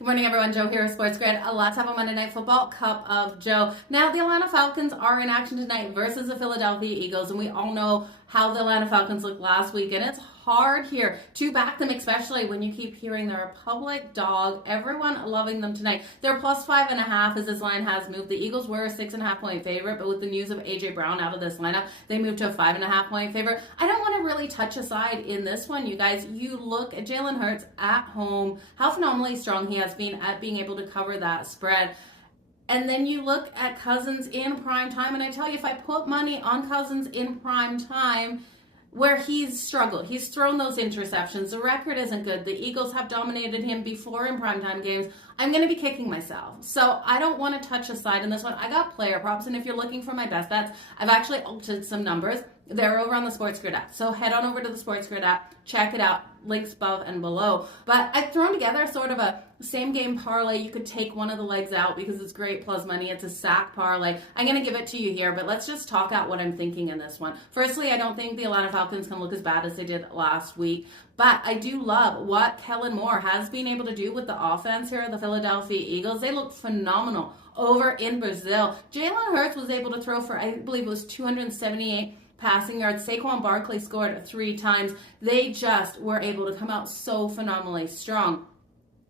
Good morning, everyone. Jo here with Sportsgrid. A lot to have on Monday Night Football, Cup of Jo. Now, the Atlanta Falcons are in action tonight versus the Philadelphia Eagles, and we all know how the Atlanta Falcons looked last week, and it's hard here to back them, especially when you keep hearing they're a public dog. Everyone loving them tonight. They're plus 5.5 as this line has moved. The Eagles were a 6.5 point favorite, but with the news of A.J. Brown out of this lineup, they moved to a 5.5 point favorite. I don't want to really touch aside in this one, you guys. You look at Jalen Hurts at home, how phenomenally strong he has been at being able to cover that spread. And then you look at Cousins in prime time, and I tell you, if I put money on Cousins in prime time, where he's struggled, he's thrown those interceptions, the record isn't good, the Eagles have dominated him before in primetime games, I'm going to be kicking myself. So I don't want to touch aside in this one. I got player props, and if you're looking for my best bets, I've actually altered some numbers. They're over on the Sportsgrid app. So head on over to the Sportsgrid app, check it out, links above and below. But I've thrown together sort of a same game parlay. You could take one of the legs out because it's great plus money. It's a sack parlay. I'm going to give it to you here, but let's just talk out what I'm thinking in this one. Firstly, I don't think the Atlanta Falcons can look as bad as they did last week, but I do love what Kellen Moore has been able to do with the offense here, the Philadelphia Eagles. They look phenomenal over in Brazil. Jalen Hurts was able to throw for, I believe it was 278 passing yards. Saquon Barkley scored 3 times. They just were able to come out so phenomenally strong.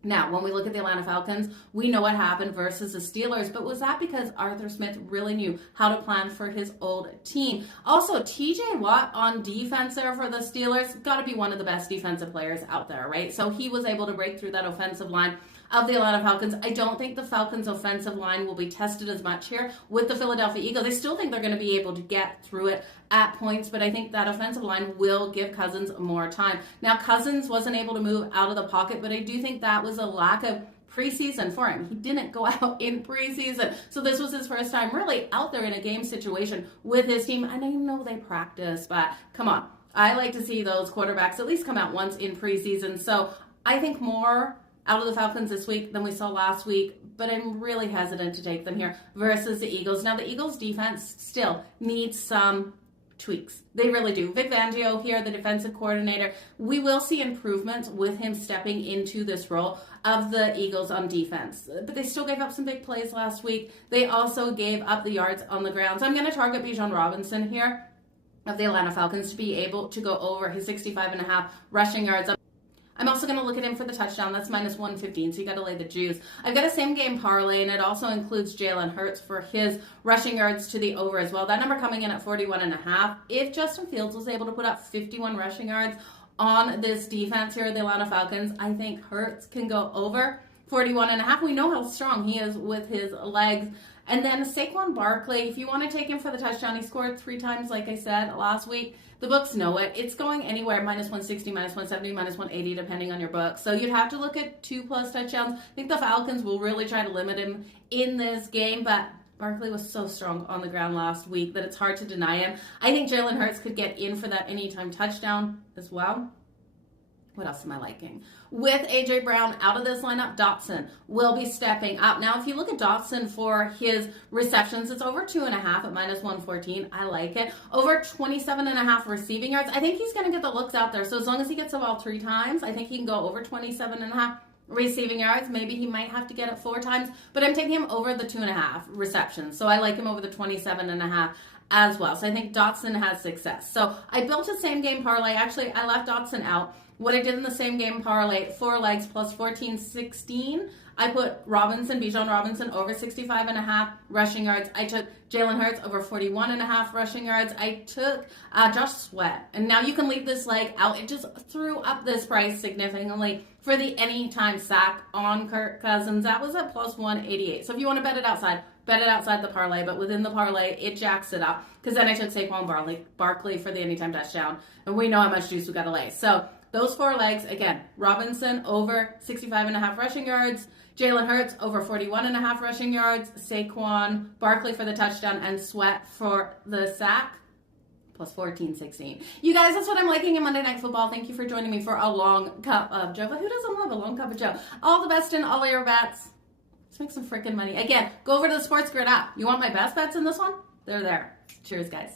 Now, when we look at the Atlanta Falcons, we know what happened versus the Steelers, but was that because Arthur Smith really knew how to plan for his old team? Also, TJ Watt on defense there for the Steelers, got to be one of the best defensive players out there, right? So he was able to break through that offensive line of the Atlanta Falcons. I don't think the Falcons' offensive line will be tested as much here with the Philadelphia Eagles. I still think they're going to be able to get through it at points, but I think that offensive line will give Cousins more time. Now, Cousins wasn't able to move out of the pocket, but I do think that was a lack of preseason for him. He didn't go out in preseason. So this was his first time really out there in a game situation with his team. And I know they practice, but come on. I like to see those quarterbacks at least come out once in preseason. So I think more out of the Falcons this week than we saw last week, but I'm really hesitant to take them here versus the Eagles. Now, the Eagles defense still needs some tweaks. They really do. Vic Fangio here, the defensive coordinator, we will see improvements with him stepping into this role of the Eagles on defense. But they still gave up some big plays last week. They also gave up the yards on the ground. So I'm going to target Bijan Robinson here of the Atlanta Falcons to be able to go over his 65.5 rushing yards. I'm also going to look at him for the touchdown. That's minus 115, so you got to lay the juice. I've got a same game parlay, and it also includes Jalen Hurts for his rushing yards to the over as well. That number coming in at 41.5. If Justin Fields was able to put up 51 rushing yards on this defense here at the Atlanta Falcons, I think Hurts can go over 41.5. We know how strong he is with his legs. And then Saquon Barkley, if you want to take him for the touchdown, he scored 3 times, like I said, last week. The books know it. It's going anywhere, minus 160, minus 170, minus 180, depending on your book. So you'd have to look at 2+ touchdowns. I think the Falcons will really try to limit him in this game, but Barkley was so strong on the ground last week that it's hard to deny him. I think Jalen Hurts could get in for that anytime touchdown as well. What else am I liking? With A.J. Brown out of this lineup, Dotson will be stepping up. Now, if you look at Dotson for his receptions, it's over 2.5 at minus 114. I like it. Over 27.5 receiving yards. I think he's going to get the looks out there. So as long as he gets the ball 3 times, I think he can go over 27.5 receiving yards. Maybe he might have to get it 4 times, but I'm taking him over the 2.5 receptions. So I like him over the 27.5 as well. So I think Dotson has success. So I built a same game parlay. Actually, I left Dotson out. What I did in the same game parlay, 4 legs plus 14-16, I put Bijan Robinson over 65.5 rushing yards. I took Jalen Hurts over 41.5 rushing yards. I took Josh Sweat. And now you can leave this leg out. It just threw up this price significantly for the anytime sack on Kirk Cousins. That was at plus 188. So if you want to bet it outside the parlay, but within the parlay, it jacks it up. Because then I took Saquon Barkley for the anytime touchdown. And we know how much juice we got to lay. So those 4 legs, again, Robinson over 65.5 rushing yards, Jalen Hurts over 41.5 rushing yards, Saquon Barkley for the touchdown, and Sweat for the sack, plus 14-16. You guys, that's what I'm liking in Monday Night Football. Thank you for joining me for a long cup of Jo. But who doesn't love a long cup of Jo? All the best in all of your bets. Let's make some freaking money. Again, go over to the Sportsgrid app. You want my best bets in this one? They're there. Cheers, guys.